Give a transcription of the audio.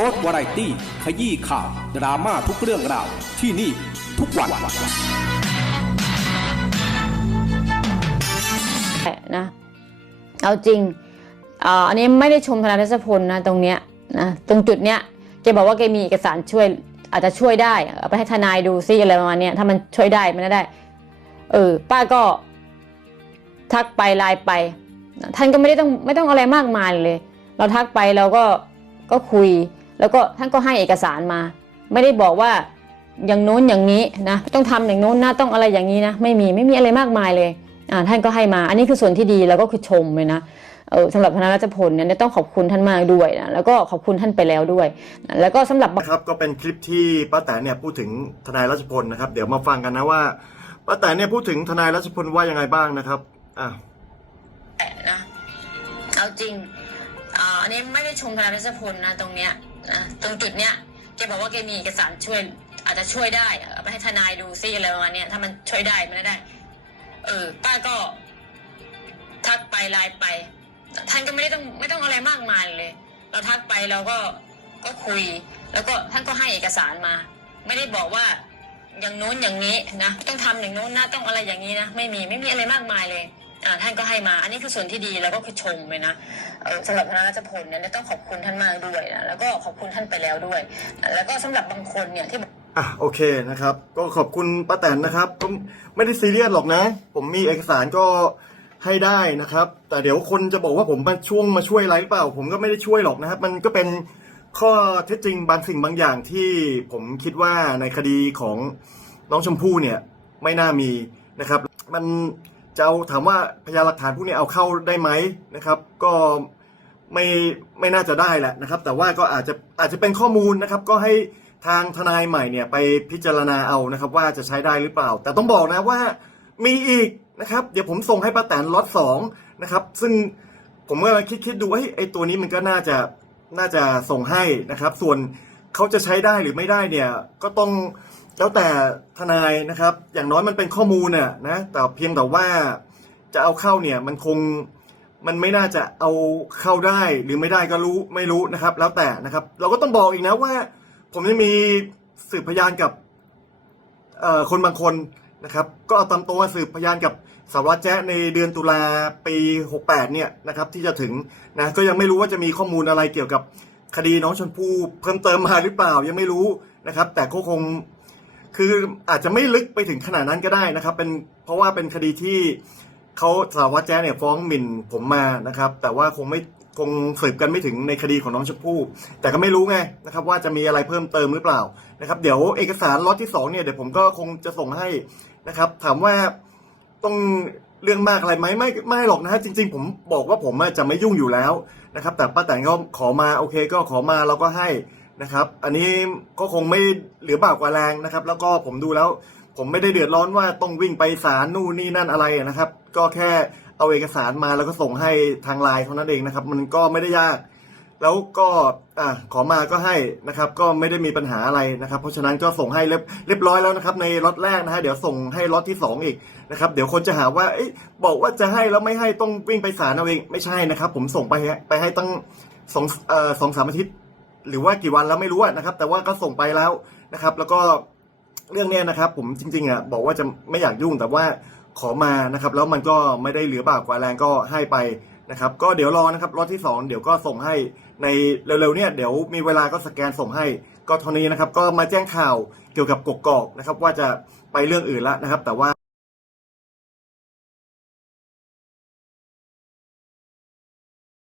รสวาไรตี้ ขยี้ข่าว ดราม่าทุกเรื่องราว ที่นี่ทุกวันนะเอาจริงอันนี้ไม่ได้ชมธนาทศพลนะตรงเนี้ยนะตรงจุดเนี้ยแกบอกว่าแกมีเอกสารช่วยอาจจะช่วยได้ไปให้ทนายดูซิอะไรประมาณเนี้ยถ้ามันช่วยได้มันได้ เออ ป้าก็ทักไปไลน์ไป ท่านก็ไม่ได้ต้องไม่ต้องอะไรมากมายเลย เราทักไปเราก็ก็คุย แล้วก็ท่านก็ให้เอกสารมา ไม่ได้บอกว่าอย่างโน้นอย่างนี้นะต้องทำอย่างโน้นนะต้องอะไรอย่างนี้นะไม่มีไม่มีอะไรมากมายเลยอ่าท่านก็ให้มา อันนี้คือส่วนที่ดีแล้วก็คือชมเลยนะเออสำหรับพระราชพลเนี่ยต้องขอบคุณท่านมากด้วยนะแล้วก็ขอบคุณท่านไปแล้วด้วยนะแล้วก็สำหรับนะครับก็เป็นคลิปที่ป้าแตนเนี่ยพูดถึงทนายรัชพลนะครับเดี๋ยวมาฟังกันนะว่าป้าแตนเนี่ยพูดถึงทนายรัชพลว่ายังไงบ้างนะครับอะนะเอาจริงอ่าอันนี้ไม่ได้ชมธนาทศพลนะตรงเนี้ย นะตรงจุดเนี้ยแกบอกว่าแกมีเอกสารช่วย อาจจะช่วยได้เอาไปให้ทนายดูซิอะไรประมาณเนี้ยถ้ามันช่วยได้มันได้ เออ ป้าก็ ทักไปไลน์ไป ท่านก็ไม่ได้ต้องไม่ต้องอะไรมากมายเลย เราทักไปเราก็ก็คุย แล้วก็ท่านก็ให้เอกสารมา ไม่ได้บอกว่าอย่างโน้นอย่างนี้นะต้องทำอย่างโน้นนะต้องอะไรอย่างนี้นะไม่มีไม่มีอะไรมากมายเลย อ่าท่านก็ให้มา อันนี้คือส่วนที่ดีแล้วก็คือชมเลยนะเออสำหรับพระราชพลเนี่ยต้องขอบคุณท่านมากด้วยนะแล้วก็ขอบคุณท่านไปแล้วด้วย แล้วก็สำหรับบางคนเนี่ยที่อะโอเคนะครับ ก็ขอบคุณป้าแตนนะครับก็ไม่ได้ซีเรียสหรอกนะ ผมมีเอกสารก็ให้ได้นะครับ แต่เดี๋ยวคนจะบอกว่าผมมาช่วงมาช่วยอะไรหรือเปล่า ผมก็ไม่ได้ช่วยหรอกนะครับ มันก็เป็นข้อเท็จจริงบางสิ่งบางอย่างที่ผมคิดว่าในคดีของน้องชมพู่เนี่ยไม่น่ามีนะครับ มัน จะเอาถามว่าพยานหลักฐานพวกนี้เอาเข้าได้ไหมนะครับ ก็ไม่ไม่น่าจะได้แหละนะครับ แต่ว่าก็อาจจะอาจจะเป็นข้อมูลนะครับ ก็ให้ทางทนายใหม่เนี่ยไปพิจารณาเอานะครับ ว่าจะใช้ได้หรือเปล่า แต่ต้องบอกนะว่ามีอีกนะครับ เดี๋ยวผมส่งให้ป้าแตนล็อตสองนะครับ ซึ่งผมก็คิดคิดดูว่าเฮ้ตัวนี้มันก็น่าจะน่าจะส่งให้นะครับ ส่วนเขาจะใช้ได้หรือไม่ได้เนี่ย ก็ต้อง แล้วแต่ทนายนะครับ อย่างน้อยมันเป็นข้อมูลน่ะนะแต่เพียงแต่ว่าจะเอาเข้าเนี่ยมันคงมันไม่น่าจะเอาเข้าได้หรือไม่ได้ก็รู้ไม่รู้นะครับ แล้วแต่นะครับ เราก็ต้องบอกอีกนะว่า ผมจะมีสืบพยานกับคนบางคนนะครับ ก็เอาตามตัวมาสืบพยานกับสารวัตรแจ๊ในเดือนตุลาปี 68 เนี่ยนะครับ ที่จะถึงนะก็ยังไม่รู้ว่าจะมีข้อมูลอะไรเกี่ยวกับคดีน้องชมพู่เพิ่มเติมมาหรือเปล่ายังไม่รู้นะครับ แต่ก็คง คืออาจจะไม่ลึกไปถึงขนาดนั้นก็ได้นะครับ เป็นเพราะว่าเป็นคดีที่เขาสารวัตรแจ๊เนี่ยฟ้องหมิ่นผมมานะครับ แต่ว่าคงไม่คงสืบกันไม่ถึงในคดีของน้องชมพู่แต่ก็ไม่รู้ไงนะครับ ว่าจะมีอะไรเพิ่มเติมหรือเปล่านะครับ เดี๋ยวเอกสารล็อตที่สองเนี่ยเดี๋ยวผมก็คงจะส่งให้นะครับ ถามว่าต้องเรื่องมากอะไรไหมไม่ไม่หรอกนะฮะจริง ๆ ผมบอกว่าผมจะไม่ยุ่งอยู่แล้วนะครับ แต่ป้าแตนก็ขอมาโอเค ก็ขอมาเราก็ให้ นะครับ อันนี้ก็คงไม่เหลือบากกว่าแรงนะครับ แล้วก็ผมดูแล้ว ผมไม่ได้เดือดร้อนว่าต้องวิ่งไปศาลนู่นนี่นั่นอะไรนะครับ ก็แค่เอาเอกสารมาแล้วก็ส่งให้ทางไลน์เท่านั้นเองนะครับ มันก็ไม่ได้ยาก แล้วก็อะขอมาก็ให้นะครับ ก็ไม่ได้มีปัญหาอะไรนะครับ เพราะฉะนั้นก็ส่งให้เรียบเรียบร้อยแล้วนะครับ ในล็อตแรกนะฮะเดี๋ยวส่งให้ล็อตที่สองอีกนะครับ เดี๋ยวคนจะหาว่าเอ๊ะบอกว่าจะให้แล้วไม่ให้ต้องวิ่งไปศาลเอาเองไม่ใช่นะครับ ผมส่งไปให้ไปให้ตั้งสองเอ่อสองสามอาทิตย์ หรือว่ากี่วันแล้วไม่รู้นะครับ แต่ว่าก็ส่งไปแล้วนะครับ แล้วก็เรื่องเนี้ยนะครับ ผมจริงๆอะบอกว่าจะไม่อยากยุ่งแต่ว่าขอมานะครับ แล้วมันก็ไม่ได้เหลือบากกว่าแรงก็ให้ไปนะครับ ก็เดี๋ยวรอนะครับรอที่สองเดี๋ยวก็ส่งให้ในเร็วๆเนี่ยเดี๋ยวมีเวลาก็สแกนส่งให้ ก็เท่านี้นะครับ ก็มาแจ้งข่าวเกี่ยวกับกกอกนะครับ ว่าจะไปเรื่องอื่นแล้วนะครับ แต่ว่า